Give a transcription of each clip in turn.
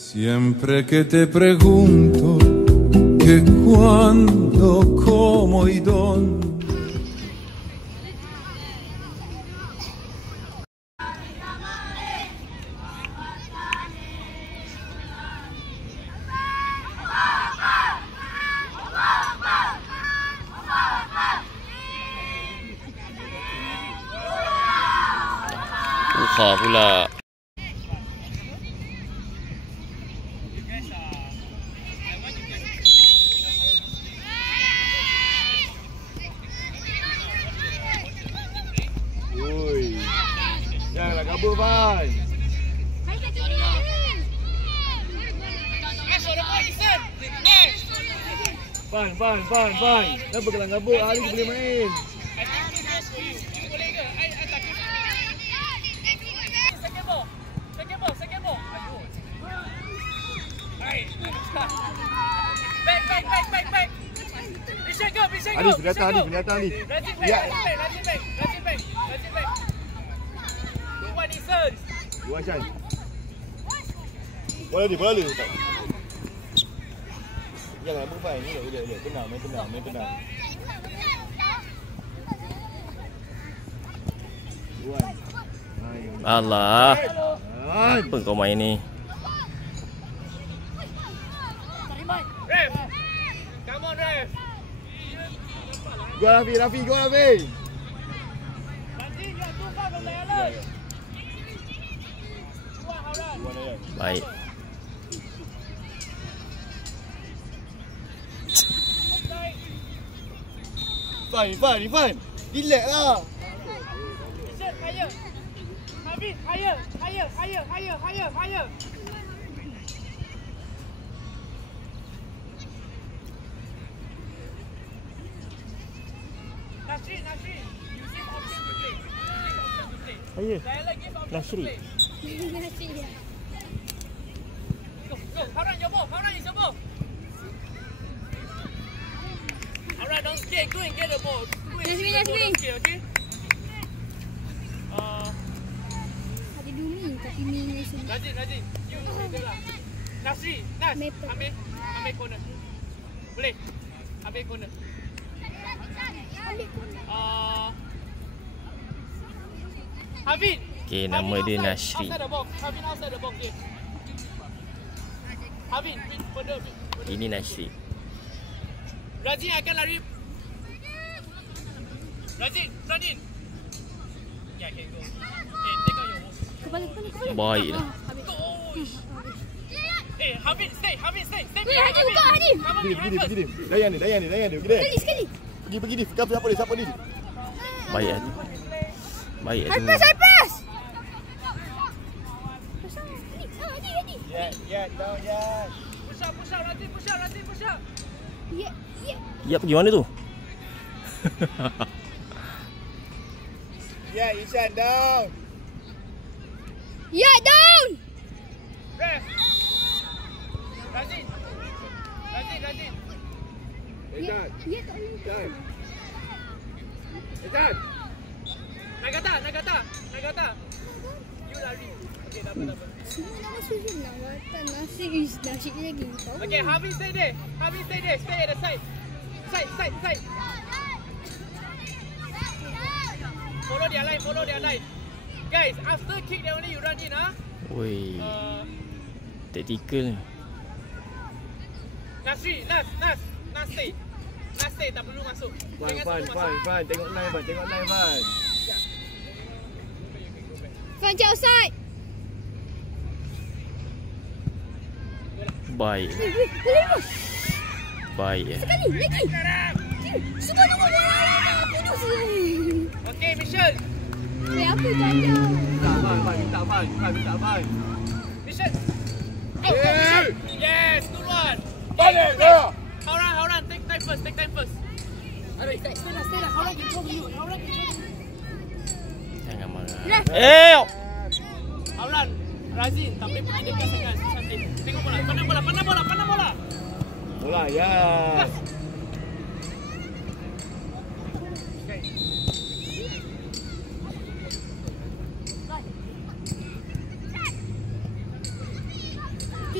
Siempre que te pregunto que cuándo, cómo y dónde. Buka pula. Ui. Janganlah kabur, Fan. Fan. Kenapa kelang kabur? Hari boleh main. Adi, pergi datang ni. Ya. Rajin back. Dua Syai. Bola ni. Jangan kabur, Fan. Boleh. Tenang, main tenang. Duan. Alah. Apa kau main ni? Ref. Come on, Ref. Go Rafi. Rajin, you are too far from the yellow. Baik. Fan. Relax lah. Higher. Habib, higher. Nasri, you give option to play. Ayo. Dialog give option Nasri. to play. Go. Harun, your ball. Is your ball. Alright, don't skate. Go and get the ball. Nasri. Don't skate, okay? Ada Dumi tapi ni sini. Rajin. You leader lah. Nasri, ambil corner. Boleh? Ambil corner. Havin. Okey, nama dia Nasri. Havin outside the box. Havin, further. Ini Nasri. Rajin akan lari. Rajin, run in. Yeah, can go. Take out your horse. Kepala. Baik lah. Havin, stay. Stay Weh, Hadi buka, Hadi. Pergi. Dayan ni. Pergi deh. Sekali. Pergi ni. Siapa ni? Baik Hadi. Baik Hadi. Pass. Hadi. Ya, down ya. Push up, Rajin. Ya. Pergi mana tu? Ya, Ishan down. Ya, down. Ref. Rajin. Ishan. Ya, tak boleh. Ishan. Nagata. You lari. Okay, double. Semua nama susun Nagata. Nasi lagi tahu. Okay, Havin stay there. Stay at the side. Side. Follow their line. Guys, after kick then only you run in, huh? Woi. Tactical ni. Nasri, Nas stay. Tak perlu masuk. Fan. Tengok line, Fan. Fan outside. Baik. Baik ya. Sekali lagi. Suka nombor bola. Okay, Michelle. Apa jangan. Minta Fan. Michelle. Yes, good one. Balik dah. Hauran, take time first. Stay lah. Hauran control dulu. Jangan marah. Hauran, Razin, tak boleh pergi dekat sangat. Cantik. Tengok bola. Pandang bola. Bola, ya.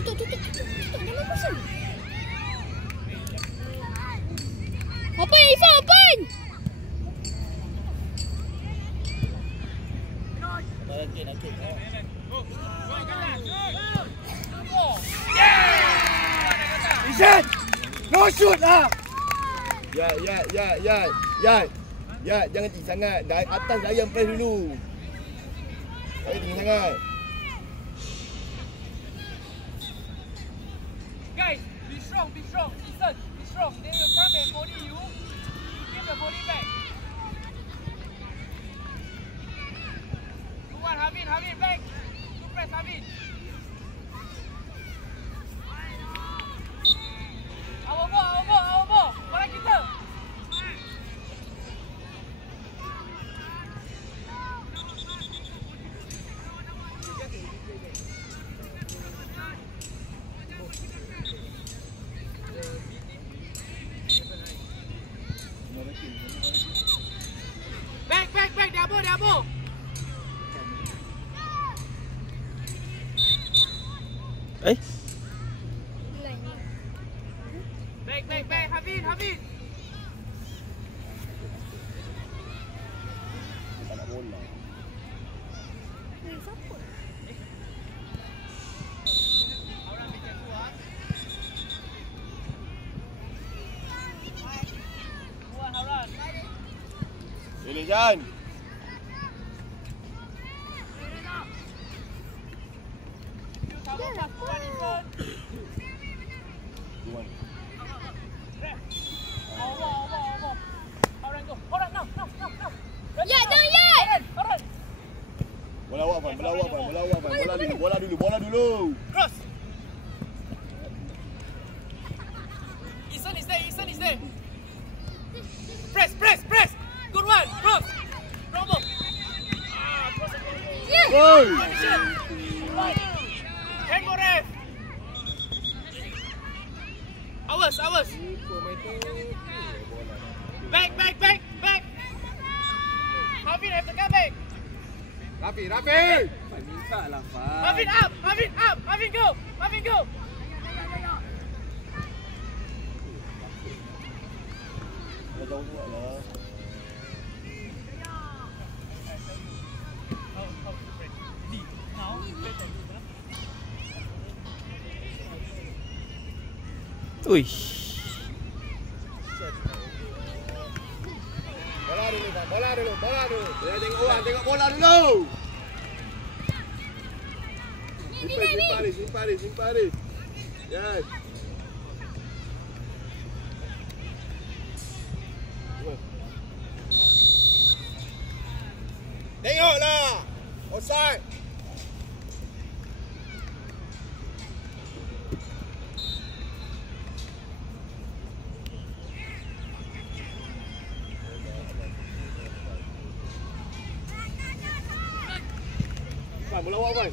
Tutup. Jangan pasang. Open, Ifah, open! Isan! No shoot lah! Ya, jangan tinggi sangat. Dari atas layan press dulu. Jangan tinggi sangat. Guys, be strong. Listen, be strong. They will come and body you. Give the body back. Good one, Havin, back. Good press, Havin. Our ball. Bola kita. Back, double. Eh? Back, Havin. Tak nak bola. Boleh, Jan. Bola dulu. Cross. Isan is there. Press. Good one. Cross. Cross. Gol. Tempo ref. Ours. Back. Havin have to come back. Rafi. Minta lah, Fah. Havin up. Havin go. Jauh lah. Uish. Bola dulu. Dia tengok bola dulu. Simpan Aris. Yes. Tengoklah. Offside. Bola awak kan?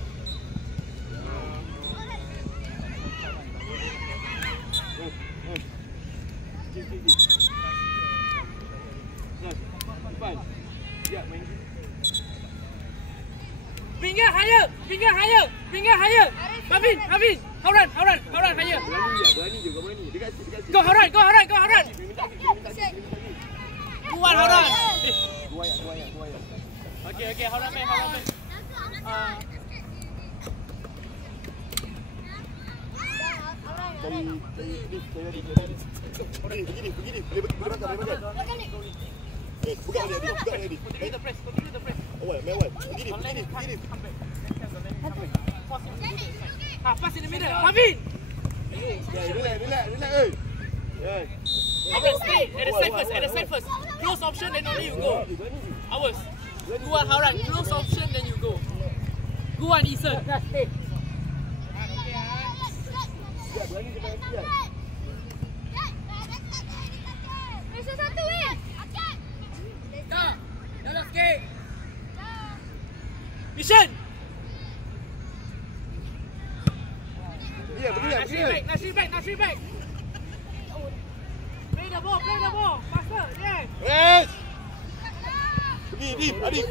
Ya, main. Finger higher. Havin. Hauran higher. Berani juga. Dekat. Go Hauran. Kuat Hauran. Dua ayat. Okay, Hauran main. Begini. Boleh makan. Buka dia. Continue the press. Awal. Begini. Pass in the middle. Havin. Relax. Yes. Stay at the side first. Close option, then only you go. Ours. Go on, Hauran. Close option, then you go. Go on, Isan. Mission. Nasri back. Play the ball. Faster, yeah. Yes. Pergi, Adi.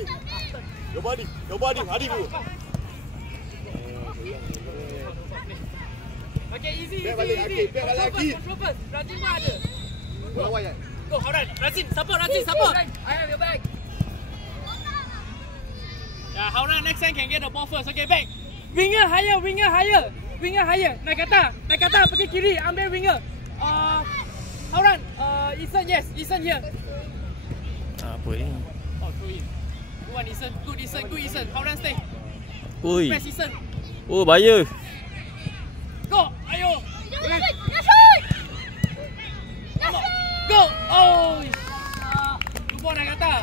Your body, Adi dulu. Okay, easy. Back balik, Akif. Back balik, Akif. Control first. Razin pun ada. Bola awal, Go, Hauran. Razin, support, Razin, support. I have your back. Yeah, Hauran next time can get the ball first. Okay, back. Winger higher, winger higher. Winger higher. Nakata pergi kiri, ambil winger. Hauran, Isan, yes. Isan here. Apa ni? Oh, throw in. Good one, Isan. Good Isan. Hauran stay. Oi. Press Isan. Oh, bahaya. Go, ayo. Nasud! Go. Oh. Good ball, Nakata.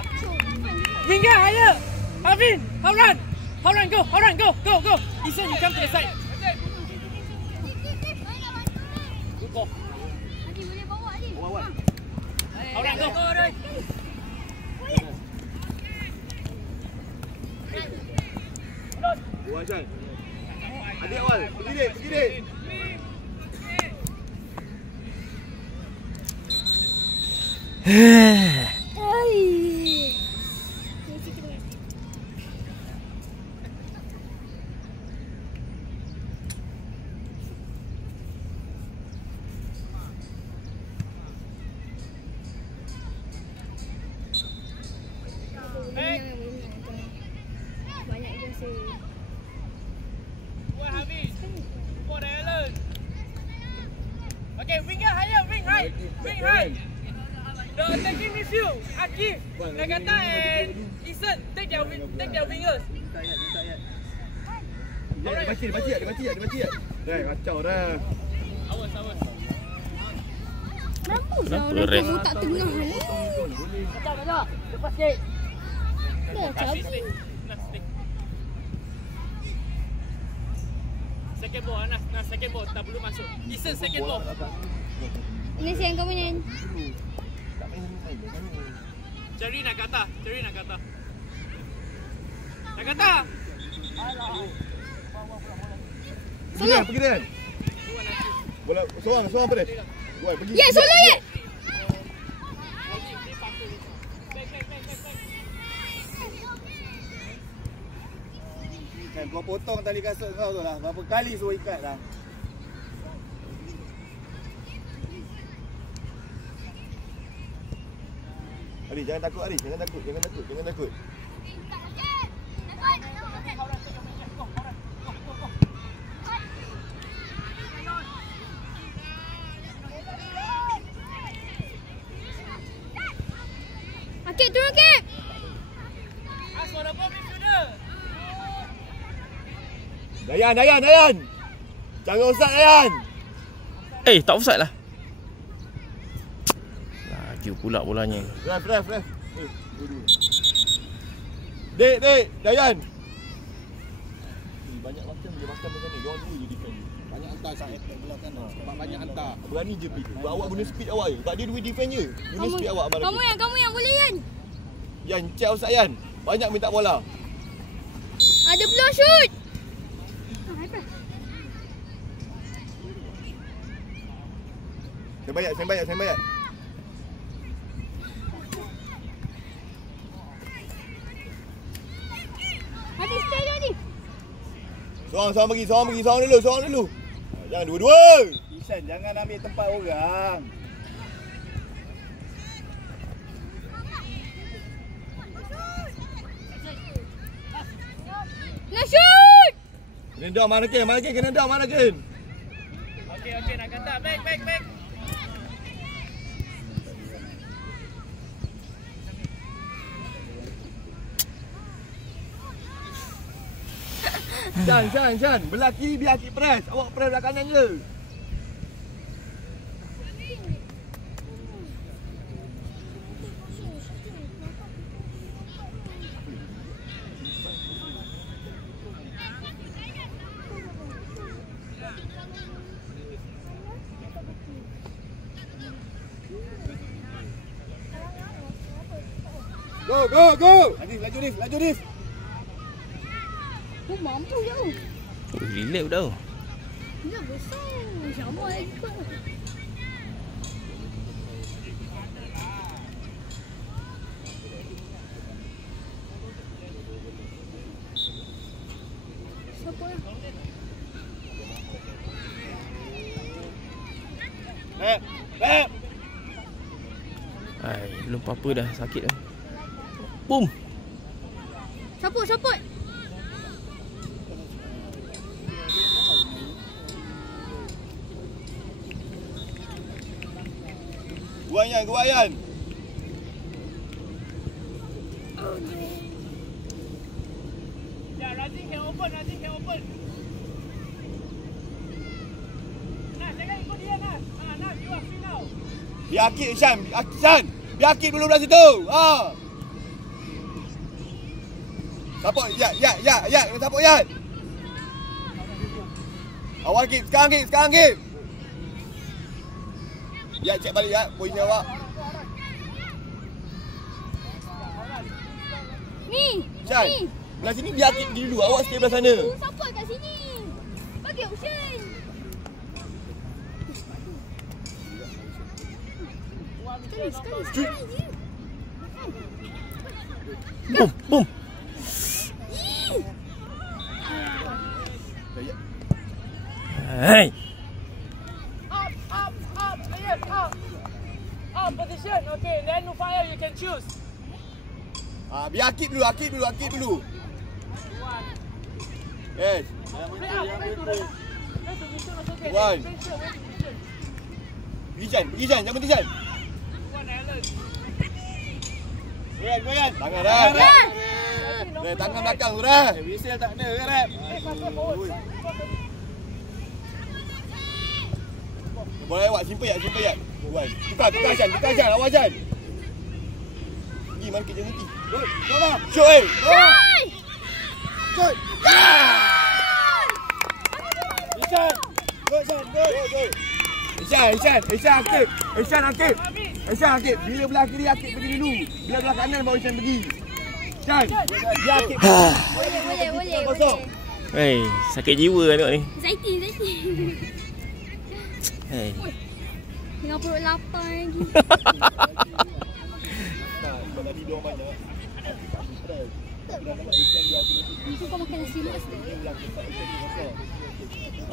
Winger higher. Arvin, Hauran, go. Isan, you come to the side. Good ball. Adi boleh bawa Adi. Bola awal. Hauran, go. Bola Shan. Adik awal. Pergi dek. Banyak jasa. Go, Hafiz. For the Allen. Okay, winger higher, wing right. The attacking midfield, Akif, Nakata and Isan take their wingers. Dia baca. Dah, kacau dah. Awas. Mampus lah Kenapa orang ref? tu tak tengah ni. Kacau. Lepas sikit. Dah Hafiz cabut. stay. Nas stay. Second ball, Nas second ball, tak perlu masuk. Isan second ball. Ini siang kau main. Cari Nakata. Pergi Dan. Bola seorang apa dia? Bola pergi. Ya, solo ye. Kan kau potong tali kasut kau tu lah. Berapa kali suruh ikat dah. Adi, jangan takut. Akif turun Akif. Ask for the ball midfielder. Dayan. Jangan usah Dayan. Tak offside lah. Laju pula bolanya. Ref. Dek, Dayan. Banyak macam macam ni. Dia orang je defend. Banyak hantar sangat attack belah kanan. Sebab banyak hantar. Berani je pergi. Awak guna speed awak je. Sebab dia dua defend je. Guna speed awak malam. Kamu yang boleh kan? Yan, check outside Yan. Banyak minta bola. Ada peluang shoot. Saya bayar. Ada stay dah ni. Seorang dulu. Jangan dua-dua. Isan, jangan ambil tempat orang. Nak shoot. Kena down mana Ken? Okay, Nakata. Back. Shan. Belah kiri biar Akif press. Awak press belah kanan je. Go. Laju Dif. Oh, mampu je. Relax dah. Dia besar. Sama lagi kau. Siapa yang? Rep. Ai, belum apa-apa dah sakit dah. Boom. Saput. Guayan. Yeah, Razin can open. Nas, jangan ikut dia, Nas. Nas, you are free now. Biar Akib Syam. Biar Akib dulu belah situ. Support. Ya. Support ya. Awal Akib. Sekarang Akib. Ya, cek balik ya. Poin awak. Ni. Syam. Belah sini biar Akib pergi dulu. Awak stay belah sana. Support kat sini. Bagi option. Sekali je. Boom. Hai. Up, yes, up. Up, position, okay, then Nufaya you can choose. Biar Akib dulu. Yes. One. Pergi Jan, jangan berhenti Jan. Goyan. Tangan dah. Tangan belakang tu dah. Whistle tak ada kan Rep. Boleh awak simple ya. Wan. Tukar Jan, awak Jan. Pergi mana kerja nanti. Shoot. Shoot. Ishan Akib. Bila belah kiri Akib pergi dulu. Bila belah kanan baru Ishan pergi. Ishan. Dia Akib. Boleh. Hei, sakit jiwa tengok ni. Zaiti. Hei. Tengah perut lapar lagi. Tadi dia orang banyak. Kau makan nasi lemak tu.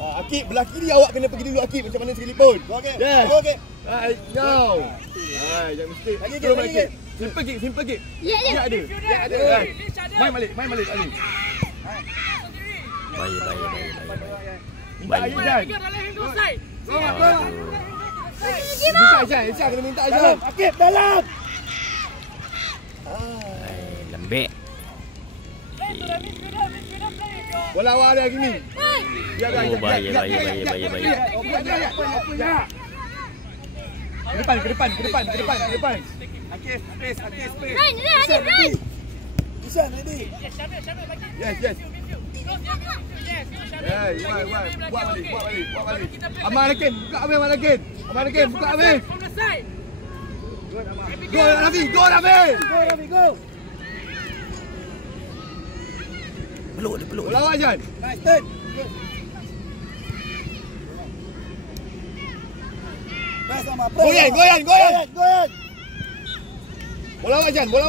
Akib, belah kiri awak kena pergi dulu Akib macam mana sekalipun. Okey. Yes. Okey. Go. Jangan mistake. Lagi. Simple gig. Ya. Ada. Main balik Ali. Baik. Minta Ishan kena minta Ishan. Akib dalam. Lembek. Bola awak ada gini. Oh, baik. Ke depan. Akib, space. Run. Ishan ready. Yes. Buat balik. Amal Akin, buka Amin. Buka Amin. Go Rafi. Go. Peluk. Bola awak Jan. Nice turn. Press sama. Goyan. Bola awak Jan. Bola.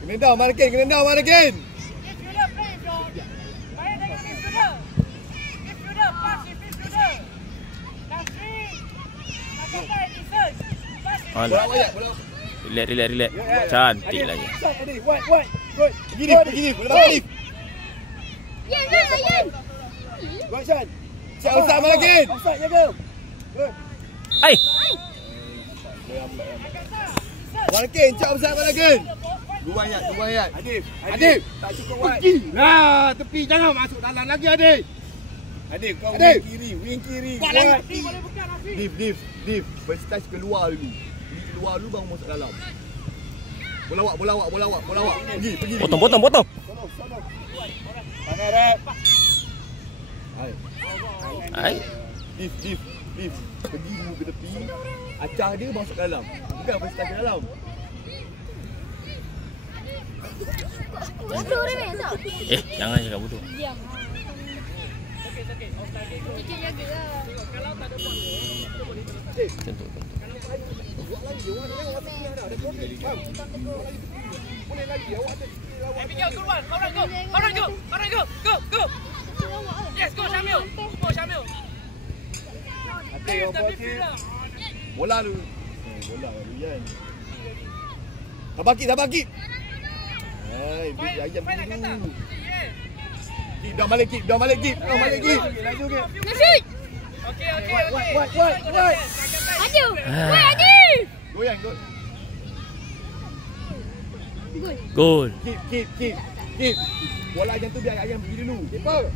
Kena down Marakin. If you dah play bro. Bayar dengan midfielder. Midfielder pass midfielder. Nasri. Nakata Edison. Bola awak. Relax. Cantik lagi. Good. Pergi. Boleh. Yan. Go Shan. Siap offside Marakin. Offside jaga. Good. Hai. Marakin, siap offside Marakin. Dua ayat. Adib. Tak cukup wide. Lah, tepi jangan masuk dalam lagi Adib. Adib kau wing kiri. Boleh buka Nasri. Div. First touch keluar dulu. Keluar dulu baru masuk dalam. Bola awak. Pergi. Potong. Tangan Rep. Hai. Div. Pergi dulu ke tepi. Acah dia masuk dalam. Bukan first touch ke dalam. Bodoh Remy tak? Jangan cakap bodoh. Diam. Fikir jaga lah. Kalau tak ada bola. Tentu. Abigail, good one. Alright, go. Yes, go Syamil. Okey, the midfielder. Bola tu. Bola Rian. Dah bakit. Hai, big ayam dulu. Kip dah balik kip. Laju kip. Nak shoot. Okay. Wait. Aju. Wait, Aju. Goyang. Gol. Kip. Bola macam tu biar ayam pergi dulu. Keeper.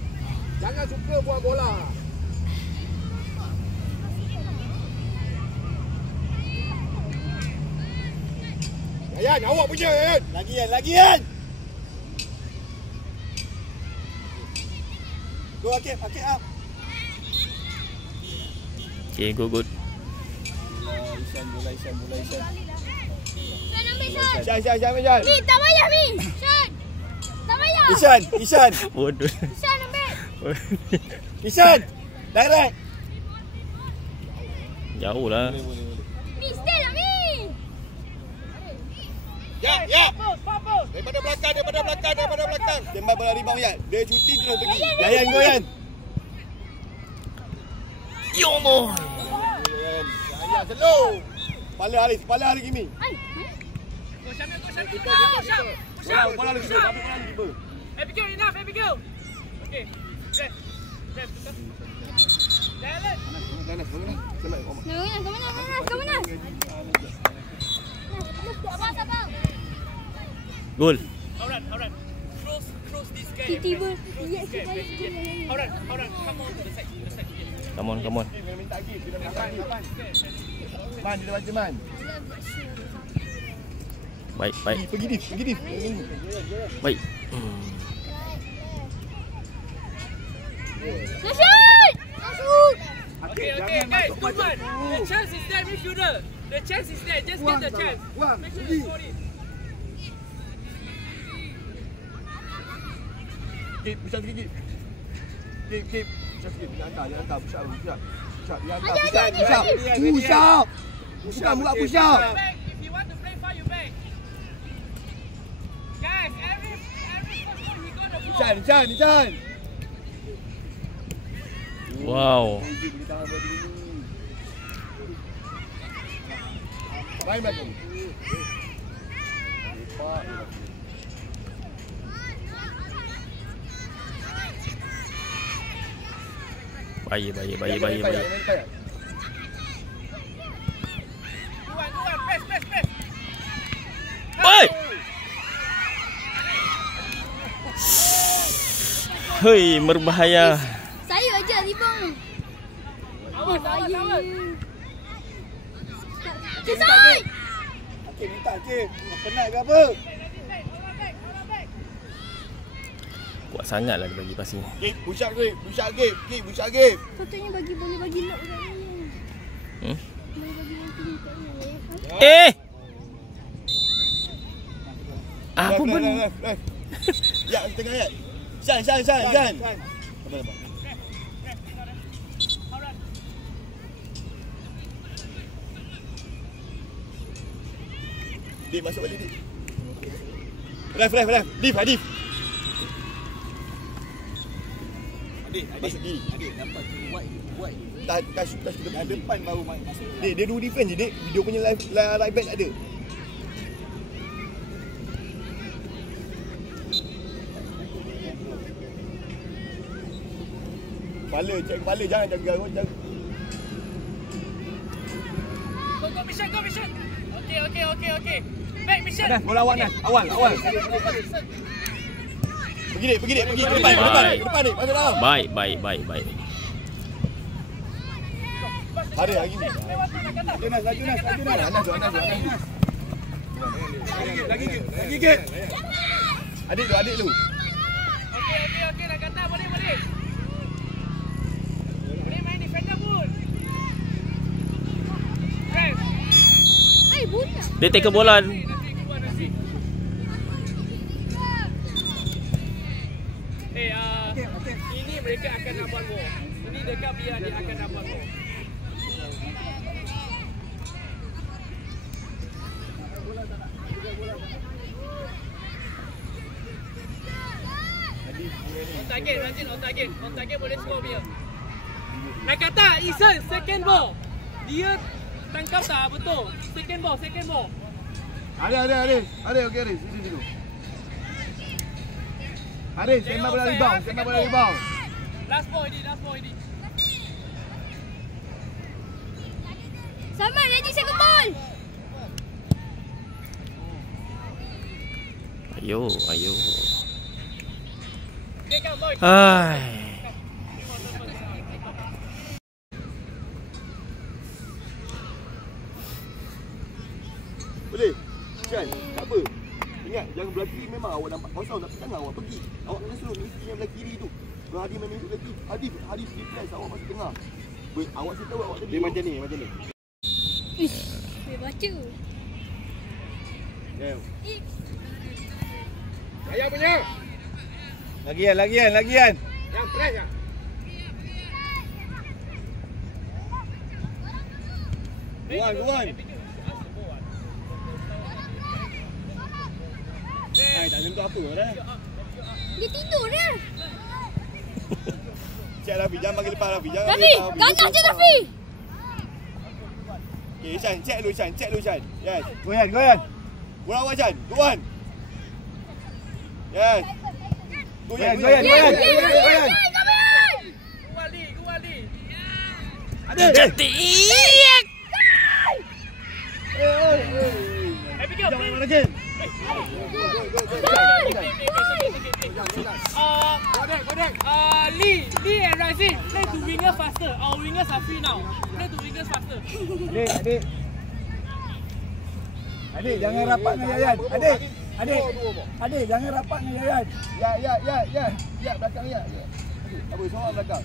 Jangan suka buang bola. Ayan, awak punya Ayan. Lagi Ayan. Go Akib up. Okay, good. Isan. Shot ambil shot. Isan. Mi, tak payah Mi. Shot. Tak payah. Isan. Bodoh. Shot ambil. Isan. Direct. Jauh lah. Mi, stay lah Mi. Ya. Pop. Daripada belakang. Tembak bola rebound Yan. Dia cuti terus pergi. Yan go Yan. Yo boy. Yan slow. Kepala hari Kimi. Go Syamil. Bola lagi tu. Abigail. Okay. Ref. Jalan. Ganas. Ke mana? Sabar. Gol. Alright. Cross this guy. Tiba-tiba. Ya, Alright. Come on to the side. Come on. Minta lagi. Man, dia baca Man. Baik. Pergi Div. Baik. Nak shoot. Okay, guys, good one. The chance is there, midfielder. The chance is there. Just get the chance. Make sure you score it. Keep, push up sikit. Keep. Push up sikit. Jangan hantar. Push up. Bukan buat push up. Back. If you want to play far, you back. Guys, every first goal he got the ball. Nichan. Wow. Main belakang. Baik. Good one. Press. Oi! Hei, berbahaya. Saya aja rebound. Awas. Kisah. Okey, minta Kim. Penat ke apa? Kuat sangat lah dia bagi pas ni. Keep, push up game. Patutnya boleh bagi lock kat ni. Boleh bagi lock kat ni. Apa benda? Ya, tengah ayat. Shan. Dik, masuk balik, Dik. Ref. Div. Adik. Masuk Dik. Adik, dapat wide. Touch kita depan baru masuk. Dik, dia dua defense je, Dik. Video punya right back tak ada. Kepala, jangan jaga. Go mission. Okay. Back mission. Nas, bola awak Nas. Awal. Pergi Dik. Ke depan Dik. Masuk dalam. Baik. Ada lagi ni. Laju Nas. Lagi ke? Adik tu. Okay, nak kata boleh. Boleh main defender pun. Press. Budak. Dia take bola. Nanti keluar nasi. Ini mereka akan dapat gol. Ini dekat biar dia akan dapat gol. On target boleh score biar. Nakata, Isan, second ball. Dia tangkap tak betul. Second ball. Ada, okey Aris, sini dulu. Aris, sembang bola rebound. Last ball ini. Sama, ready second ball. Ayo. Okay, come boy. Hai. Boleh? Kan? Tak apa. Ingat, jangan belah kiri memang awak nampak kosong tapi jangan awak pergi. Awak kena suruh mesti yang belah kiri tu. Kalau Hadi main belah kiri, Hadi di press awak masuk tengah. Awak cerita awak tadi. Dia macam ni. Ish, dia baca. Ya. Ayah punya. Lagian. Yang press ah. Go on. Tak tentu apa dah. Dia tidur dia. Cik Rafi, jangan bagi lepas Rafi. Rafi, ganas je Rafi. Okay, Ishan, check dulu Ishan. Yes. Goyan. Bola awak Ishan. Go on. Yes. Goyan. Guali. Ada. Cantik. Abigail, Jangan mana game. Lee and Razin, play to winger faster. Our wingers are free now. Play to wingers faster. Adik, jangan rapat dengan Yayan. Adik, jangan rapat dengan Yayan. Ya, belakang ya. Apa seorang belakang.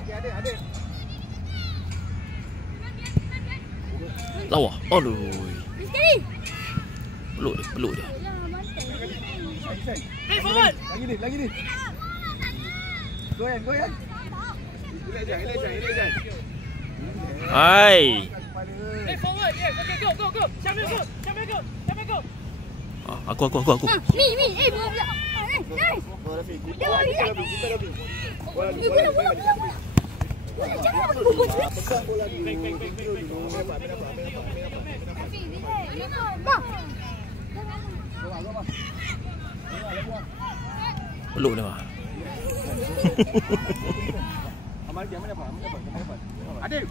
Okey, adik. Lawa. Aduh. Sekali. Peluk dia. Play forward. Lagi ni. Goyan. Relax. Hai. Play forward. Yes. Okay, go. Syamil go. Aku. Mi. Bola. Bola Rafi. Dia lari. Bola. Jangan bola. Pegang bola dulu. Peluk dia. Amal dapat. Adil.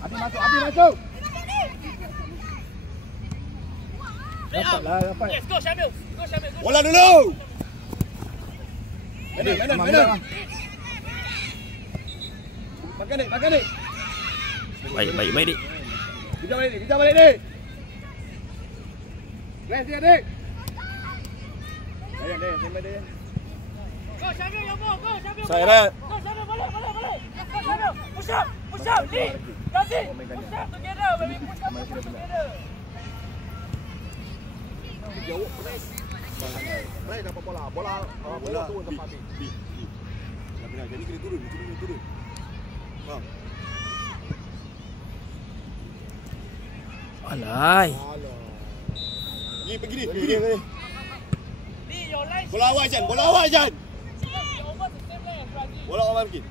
Abi masuk. Dapat. Yes, go Syamil. Bola dulu. Mana? Makan ni. Baik dik. Kita balik ni. Rest dia, Dik. Ayan, sembang dia. Go Syamil, your ball. Go Syamil. Saya Raya. Go Syamil, balik. Go Syamil. Push up. Lee. Razin. Push up together. When we push up together. Jauh press. Raya dapat bola turun tempat B. Jadi kena turun. Faham? Alai. Pergi ni. Lee, your line. Bola awak Jan. You're over the same line as Razin. Bola awak pergi.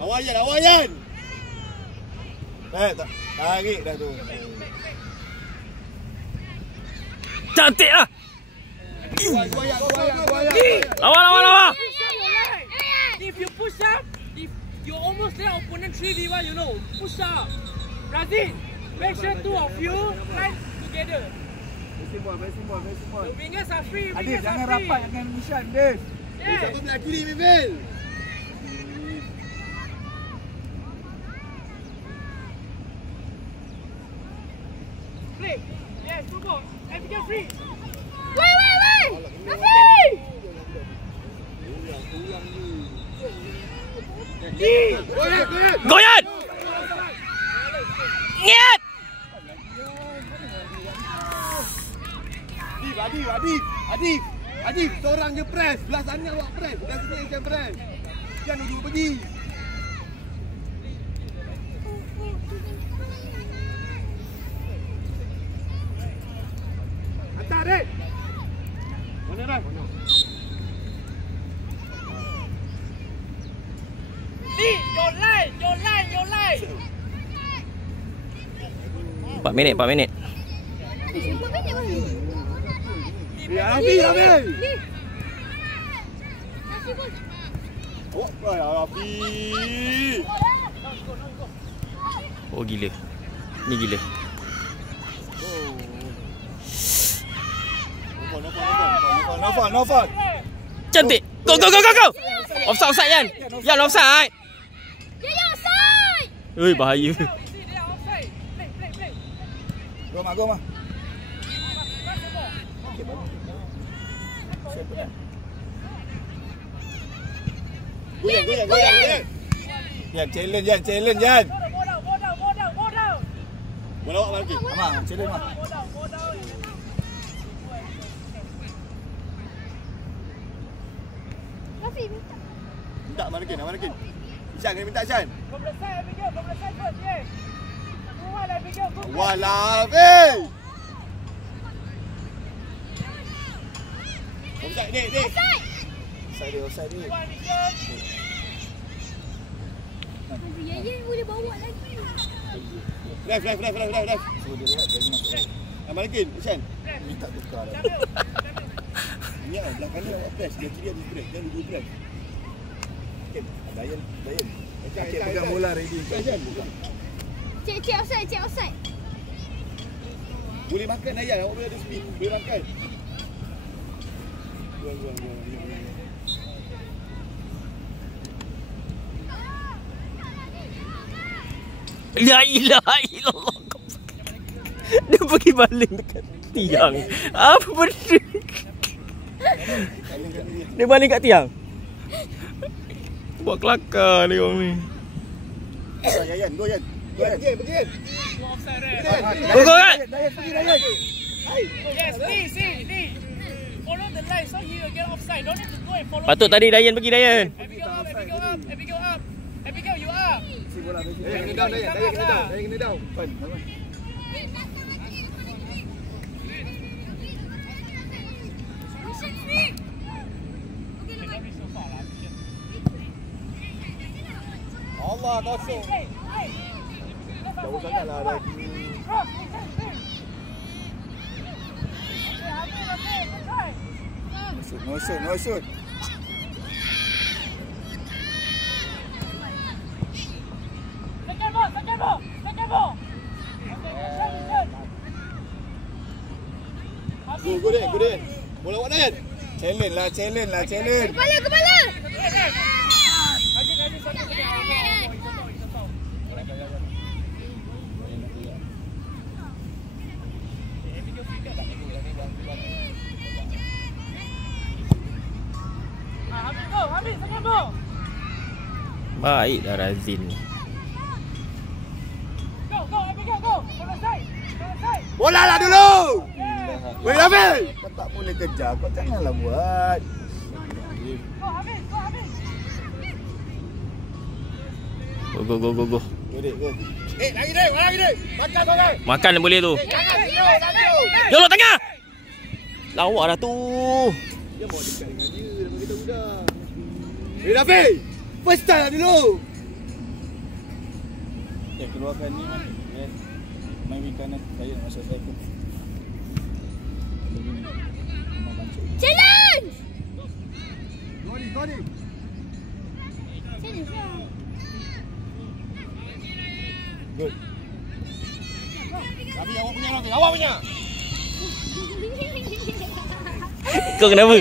Awak Jan. Tak. Tarik dah tu. Cantik lah. Goyak. Lawa. If you push up, if you almost let opponent 3v1, you know, push up. Razin, make sure two of you line together. Very simple. The wingers are free. Adil, jangan rapat dengan Nishan, Des. Yeah. Satu belah kiri, Mimil. Play. Yes, two ball. Abigail free. Wait. Rafi. Lee. Goyan. Ngiat. Adib, seorang je press. Belah sana awak press. Belah sini yang press. Jangan duduk pergi. Atas. Red. Mana dah? Lee, your line. 4 minit. Buat benda mana? Ya, Rafi. Ni. Nasi pun. Oh, Rafi. Oh gila. Ni gila. Nafal. Cantik. Go. Offside Yan. Yan offside. Ya, offside. Oi bahaya. See, they are offside. Play. Go, Ma. Goyang. Yan, challenge. Go down. Bola awak lagi. Amang, challenge mah. Go down. Rafi minta. Minta mana kin? Ishan kena minta Ishan. From the side, Abigail. First, yeah. Go Abigail. Go. Walah, Rafi. Offside ni. Offside ni. Ya, boleh bawa lagi. Left. So dia lihat dari mana. Mana kin? Ishan. Minta tukar dah. Ingat lah, belah kanan awak press. Belah kiri habis press. Jangan duduk press. Kin, Dayan. Akib pegang bola ready. Ishan. Cek offside. Boleh makan Dayan. Awak boleh ada speed. Boleh makan. Buang. La ilaha illallah. Dia pergi baling dekat tiang. Apa benda? Dia baling kat tiang. Buat kelakar dia orang ni. Yan. Go, Yan. Pergi. Go offside, Red. Go kan? Dayan, pergi Dayan. Yes, Lee. Follow the line so he will get offside. Don't need to go and follow. Patut tadi Dayan pergi Dayan. Abigail up. Abigail, you up. Dayan kena down. Allah kosong. Jauh sangatlah lagi. No shoot. Second ball. Go Dayan. Bola awak Dayan. Challenge lah. Kepala. Habis, second ball. Baik dah Razin ni. Go, Abigail, go. From the side. Bola lah dulu. Weh Rafi. Kau tak boleh kejar. Kau janganlah buat. Go, habis. Go. Go. Lagi dek. Makan kau kan. Makan boleh tu. Yolo tengah. Lawak dah tu. Dia mau dekat dengan dia. Dah beritahu dah. Weh Rafi. First time lah dulu. Keluarkan ni main kanan saya masa saya pun. Challenge. Gori. Challenge lah. Good. Tapi awak punya. Kau kenapa?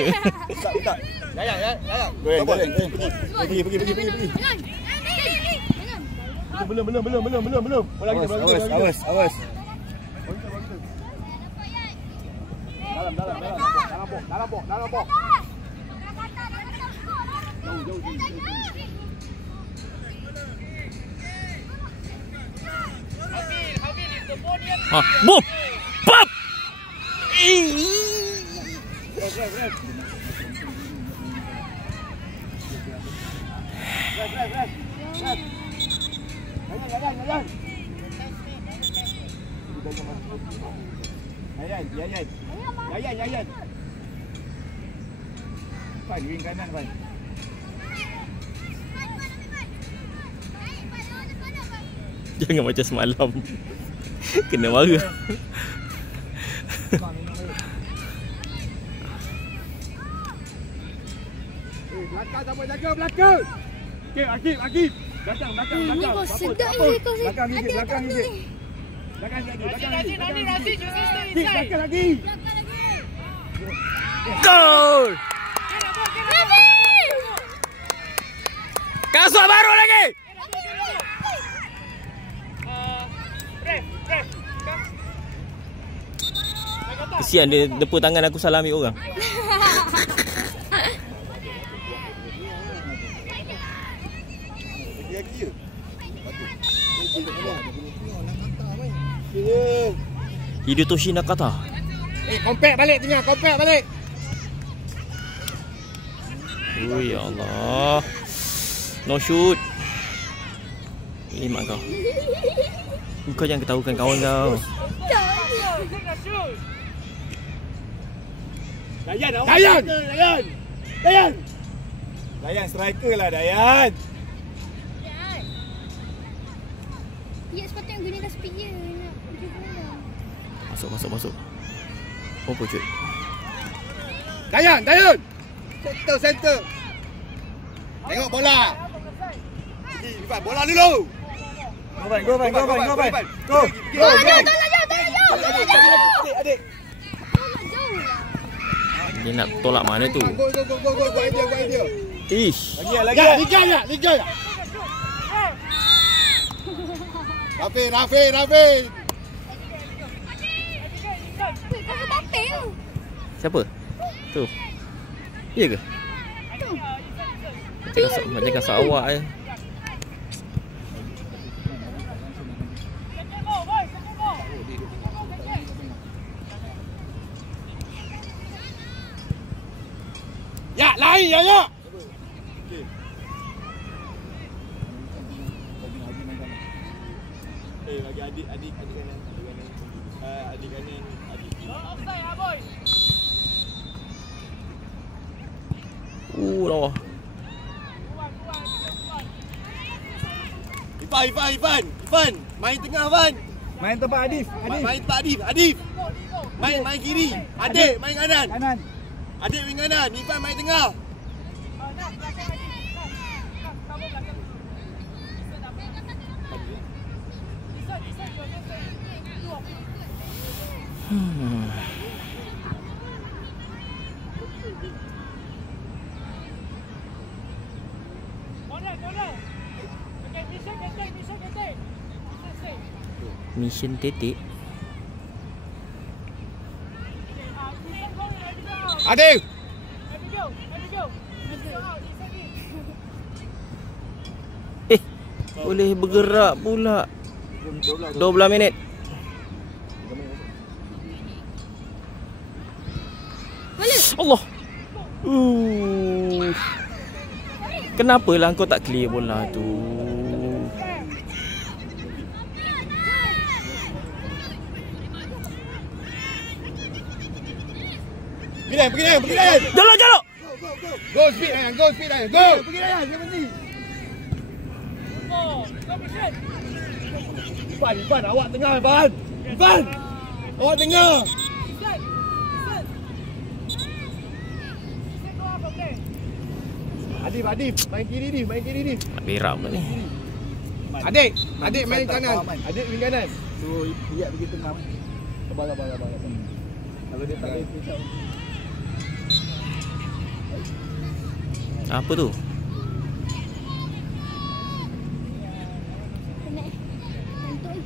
Tak. Ya. Pergi. Belum. Bola kita. Awas. Dalam box. Jauh. Habis, the ball near. Boom. Pop. Jalan. Yayan. Fan, wing kanan Fan. Jangan macam semalam. Kena marah. Belakang siapa jaga belakang. Okey, Akif. Belakang. Ni kau sedap ni kau. Belakang ni. Belakang lagi. Razi, you stay inside. Belakang lagi. Gol! Kasut baru lagi. Kesian dia depa tangan aku salah ambil orang. Lagi je. Hidotoshi Nakata. Compact balik tengah, compact balik. Oh ya Allah. No shoot. Mak kau. Kau jangan ketahukan kawan kau. Dayan. Dayan striker lah Dayan. Ya sepatutnya gunakan speed je nak pergi bola. Masuk. Oh pucut. Dayan. Center. Tengok bola. Irfan, bola dulu. Go, Van. Go. Adik. Dia nak tolak mana tu? Go idea. Ish. Lagi. Liga. Rafi. Kau Mbappe tu. Siapa? Tu. Ya ke? Macam kasut awak je. Ya, lain ya. Bagi adik kanan. Adik kanan. Offside ah boy. Lawa. Ifan, main tengah Fan. Main tempat Adif. Main tempat Adif. Main kiri. Adik main kanan. Adik main kanan, Ifan main tengah. Mission titik. Adif. Boleh bergerak pula. 12 minit. Allah. Kenapalah kau tak clear bola tu? Pergi Dayan. Jolok. Go speed Dayan. Go. Pergi Dayan, yang penting. Ifan, awak tengah Ifan. Awak tengah. Adif, main kiri ni. Tak berak pula ni. Adik main kanan. Adik main kanan. So lihat pergi tengah. Sabar. Kalau dia tak boleh pisau. Apa tu? Kena untuk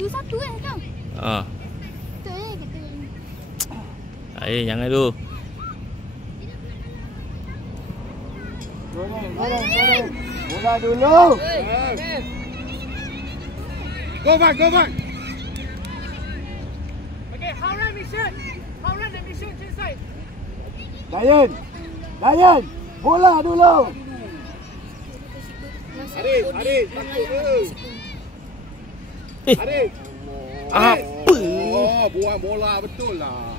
2-1 kau. Betul kata. Jangan tu. Goreng. Bola dulu. Go back. Okay, how run the mission inside. Dayan. Bola dulu. Adik, takut ke? Apa? Oh, buang bola betul lah.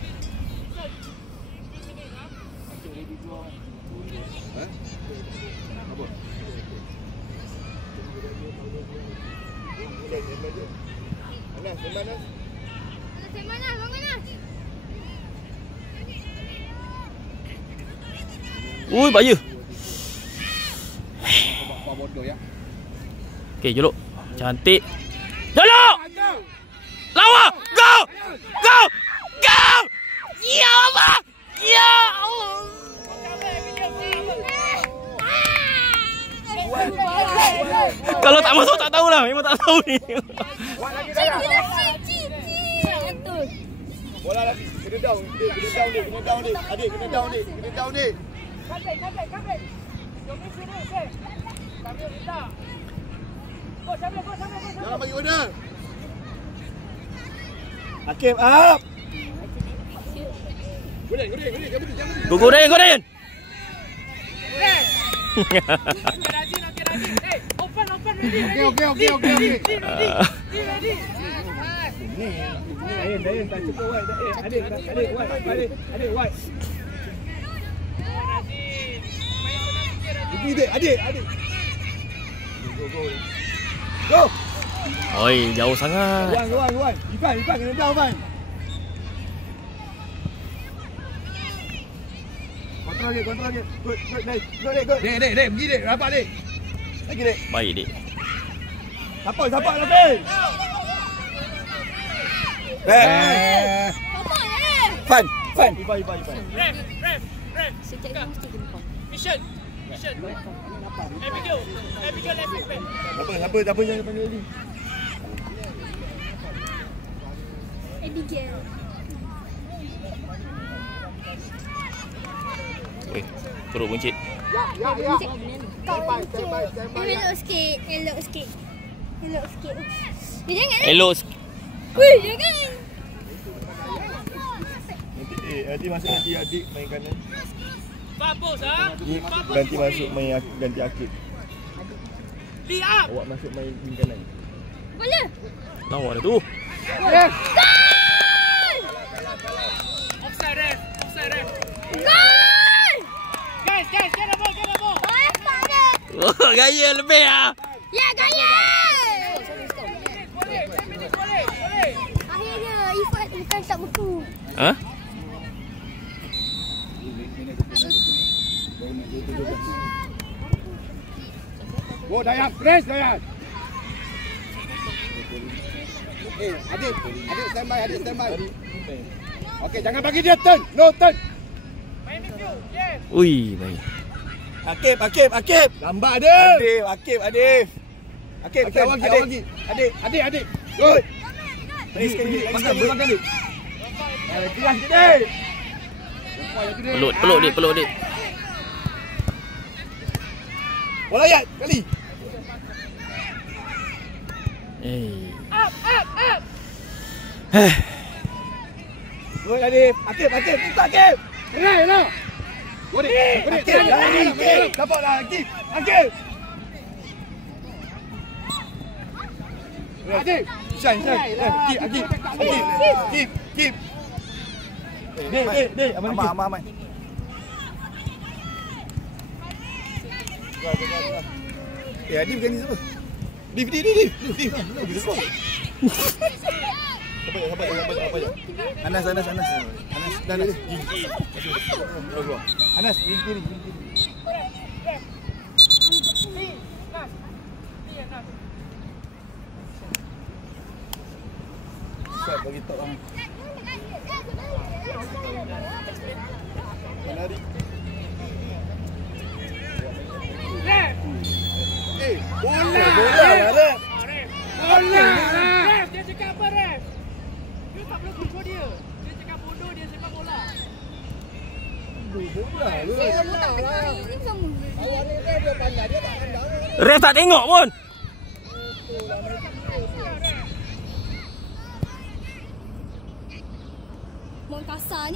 Anas. Anas mana? Bangun Anas. Ui, bahaya. Buat bodoh ya. Okey, Jolok. Cantik. Jolok! Lawa! Go! Go! Go! Ya Allah! Ya Allah! Kalau tak masuk tak tahulah. Memang tak tahu ni. Bola lagi. Kena down. Kena down dia. Kena down dia. Adik, kena down dia. Kena down dia. Jangan bagi order. Hakim up. Goden. Go, Goden. Okey. Dain tak cukup wide. Adik wide. Adik. Go. Oi, jauh sangat. Ruan. Ipan kena down, Ipan. Kontrol dia. Good. Dek, pergi dek. Rapat dek. Lagi dek. Baik, Dik. Siapa nanti? Bapak Fan. Ref. Sejak dia mesti jemput. Mission. Abigail left back. Siapa jangan panggil ni. Abigail. Oi, perut buncit. Ya. Kau elok sikit. Dia jangan. Elok. Wih, jangan. Nanti masuk adik main kanan. Bagus Nanti masuk main ganti Akib. Lee up. Awak masuk main wing kanan. Bola. Lawa dah tu. Gol! Offside ref. Gol! Guys, get the ball. Oh, tak ada. Oh, gaya lebih ah. Ya, gaya. Boleh. Akhirnya Ifat bukan tak beku. Ha? Oh, Dayan. Press, Dayan. Adik standby. Okey, jangan bagi dia turn. No turn. Main midfield. Yes. Ui, baik. Akib. Lambat dia. Akib. Akib, awak lagi. Adik. Good. Pasal kali. Keras sikit. Peluk Dik. Bola ayat kali. Up. Good Adif. Akib. Buka Akib. Elah. Boleh. Akib. Dapatlah Akib. Adik. Shine. Keep. Dek. Aman. Adif bukan ni siapa? Dif. Sabar. Anas. Anas, kiri. Ustaz bagi tok orang. Lari. Bola. Ref, dia cakap apa ref? You tak perlu kontrol dia. Dia cakap bodoh, dia cakap bola. Ref tak tengok pun. Mau kasar.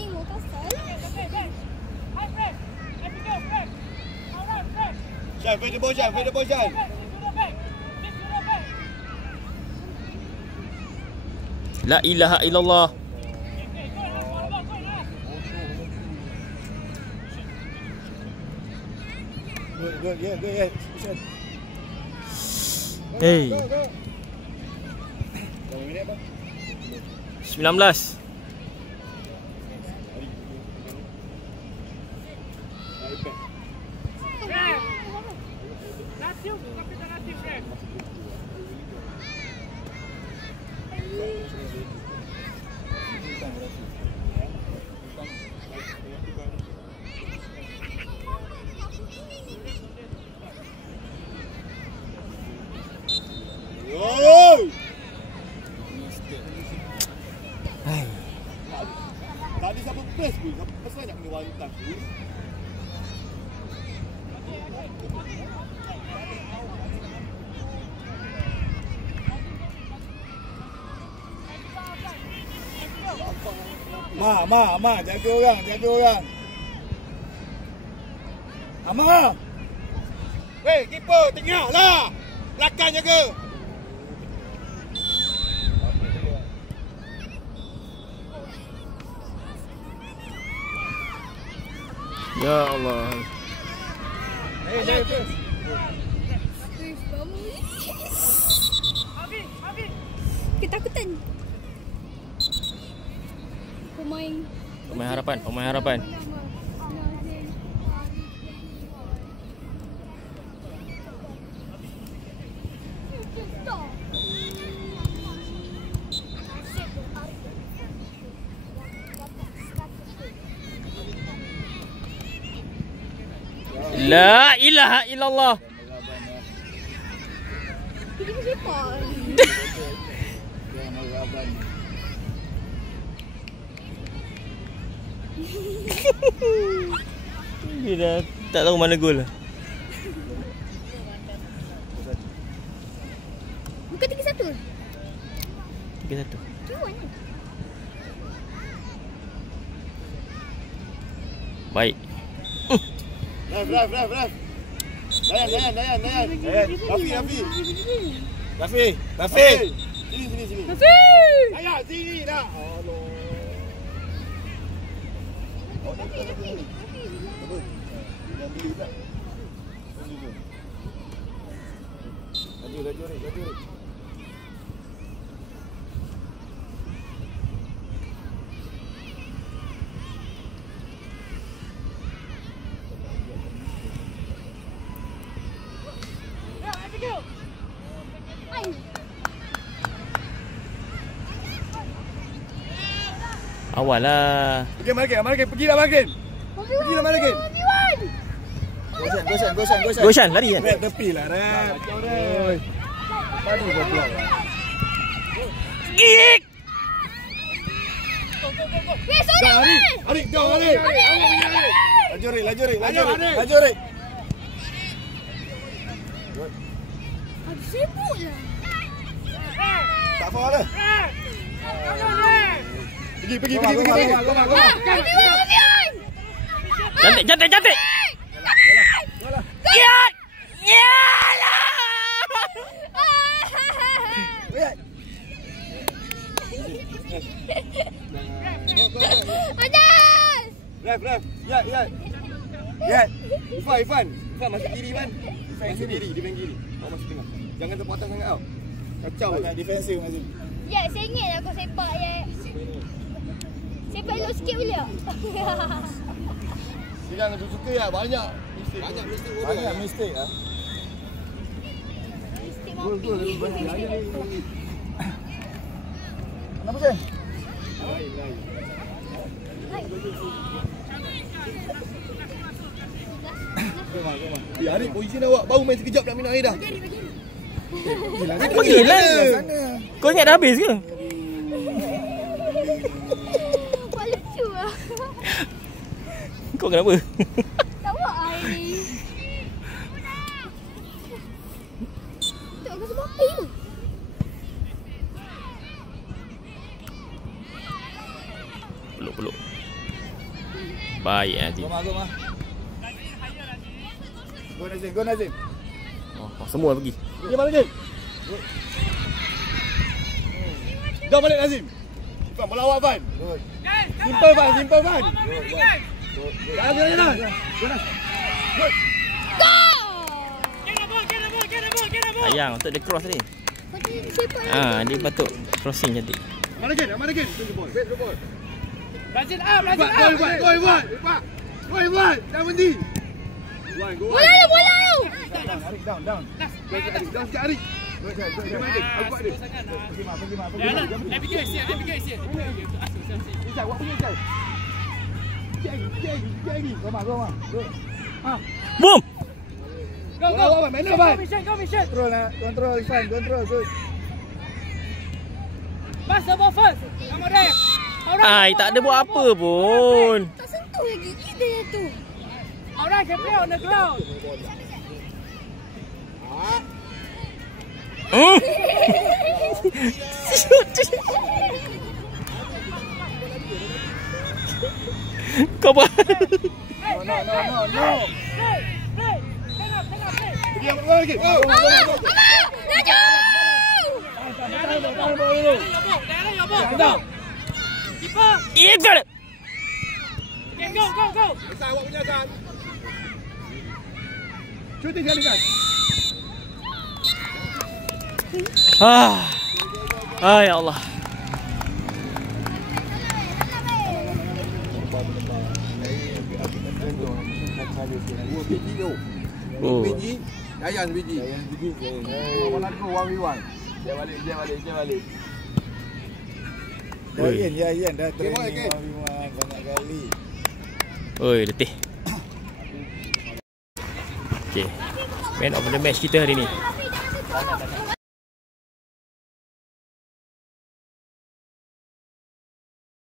Shine, play the ball, Shine. La ilaha illallah. Good, yeah. Hey. Berapa minit bang? 19. Tadi siapa press pun, siapa pasal nak kena wantas tu. Ma, jaga orang. Amar. Weh, keeper tengah lah. Belakang jaga. Ya Allah. Ketakutan. Pemain harapan. La ilaha illallah. Ini siapa? Dia dah tak tahu mana gol. Bukan 3-1. 3-1. Cuan. Baik. Raf. Dayan. Rafi. Sini. Ayah, sini dah. Allah. Oh, tak boleh. Apa? Yang beli tak? Laju. Awal lah. Pergilah Markin. Goshan lari kan? Red tepi lah, Red. Padu kau blok. Gig. Arik. Laju, Rik. Aduh, sibuk lah. Tak apa lah. Pergi. Cantik. Yalah. Anas. Ref. Ya. Ifan masuk kiri kan? Masuk kiri, di bahagian kiri. Kau masuk tengah. Jangan terpotong sangat tau. Kacau. Sangat defensif masih. Ya, saya ingat lah kau sepak je. Sepak elok sikit boleh tak? Dia jangan suka ya, banyak mistake. Banyak mistake ah. Mistake Gol. Kenapa Sen? Arik, posisi awak baru main sekejap nak minum air dah. Pergilah. Kau ingat dah habis ke? Buat lucu lah. Kau kenapa? Tak buat air ni. Tak kau sebab api tu. Peluk. Baik Nazim. Goma. Go Nazim. Oh, semua pergi. Dia mana Nazim? Dah balik Nazim. Ifan, bola awak Fan. Simple Fan. Jangan. Sayang untuk dia cross tadi. Dia patut Dia patut crossing cantik. Aman again. Face the ball. Brazil up. Go Iwan. Jangan berhenti. Iwan, go on. Bola you. Down. Down sikit Arik. Go ahead. Aku buat dia. Pergi. Dia fikir siap. Ijai, buat punya Ijai. Jagi. Roma. Boom. Go. Mana Iwan? Go mission. Control Ivan. Good. Pass the ball first. Come on there. Ai, tak ada buat apa pun. Tak sentuh lagi. Dia tu. Alright, can play on the ground. Kau buat. No. Play. Hang up, play. Dia buat lagi. Laju. There your ball. Keeper. Itu. Okay, go. Besar awak punya Azan. Shooting sekali kan. Ay Allah. Oh. Biji. Dayan biji. Bola tu 1v1. Dia balik. Yan dah training banyak kali. Oi, letih. Okay. Man of the match kita hari ni.